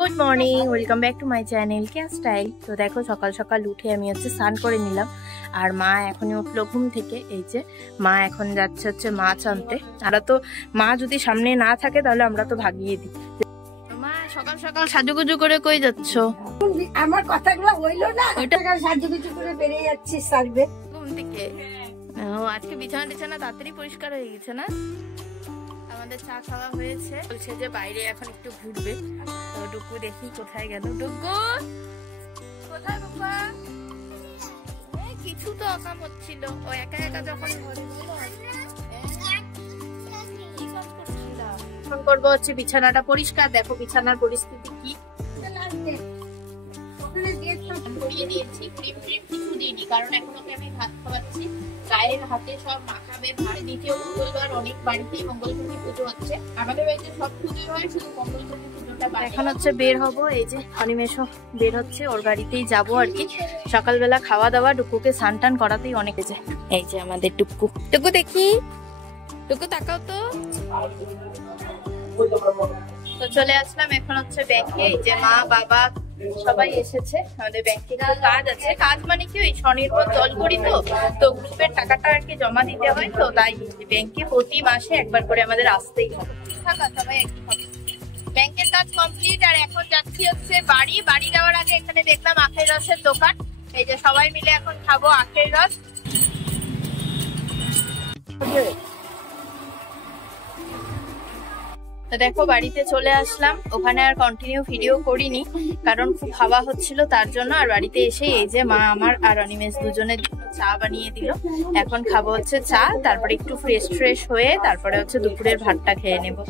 Good morning, welcome back to my channel Keya style. তো দেখো সকাল সকাল উঠে আমি স্নান করে নিলাম। আর মা এখনই উঠলো ঘুম থেকে। এই যে মা এখন যাচ্ছে মাছ আনতে। আমরা তো মা যদি সামনে না থাকে তাহলে আমরা তো ভাগিয়ে দিই। মা সকাল সকাল সাজুগুজু করে কই যাচ্ছ? আমার কথাগুলো হইলো না, ওইটা সাজুগুজু করে বেরিয়ে যাচ্ছি সার্ভে ঘুম থেকে। ও আজকে বিছানা টিছানা তাড়াতাড়ি পরিষ্কার হয়ে গেছে না? আমাদের চা খাওয়া হয়েছে, বলছে যে বাইরে এখন একটু ঘুরবে। তো ডুগু দেখি কোথায় গেল। ডুগু কোথায় বাবা? কিছু তো অকাম হচ্ছিল, ও একা একা যখন ঘরে এখন করবো হচ্ছে বিছানাটা পরিষ্কার। দেখো বিছানার পরিস্থিতি কি। ধরিয়ে দিয়েছি, ক্রিম ট্রিম কিছু দিইনি, কারণ এখন ওকে আমি ভাত খাওয়াচ্ছি। গায়ের হাতে সব মাখাবে ভাত। দ্বিতীয় মঙ্গলবার অনেক বাড়িতেই মঙ্গলমুখী পুজো হচ্ছে। আমাদের বাড়িতে সব পুজো হয়, শুধু মঙ্গলমুখী পুজোটা এখন হচ্ছে বের হব। এই যে অনিমেষও বের হচ্ছে, ওর গাড়িতেই যাবো আর কি। সকালবেলা খাওয়া দাওয়া, ডুকুকে স্নান টান করাতেই অনেক যায়। এই যে আমাদের টুকু। টুকু দেখি, টুকু তাকাও তো। তো চলে আসলাম এখন হচ্ছে ব্যাংকে। এই যে মা বাবা সবাই এসেছে। আমাদের ব্যাংকে কাজ আছে। কাজ মানে কি, ওই স্বনির্ভর দল করি তো গ্রুপের টাকাটা আর কি জমা দিতে হয়। তো তাই ব্যাংকে প্রতি মাসে একবার করে আমাদের আসতেই হবে। সবাই একই হবে। ব্যাংকের কাজ কমপ্লিট। আর এখন যাচ্ছি হচ্ছে বাড়ি যাওয়ার আগে এখানে দেখলাম আখের রসের দোকান। এই যে সবাই মিলে এখন খাবো আখের রস। তো দেখো বাড়িতে চলে আসলাম। ওখানে আর কন্টিনিউ ভিডিও করিনি, কারণ খুব হাওয়া হচ্ছিল তার জন্য। আর বাড়িতে এসে এই যে মা আমার আর অনিমেষ দুজনের জন্য চা বানিয়ে দিল। এখন খাবো হচ্ছে চা, তারপরে একটু ফ্রেশ হয়ে তারপরে হচ্ছে দুপুরের ভাতটা খেয়ে নেবো।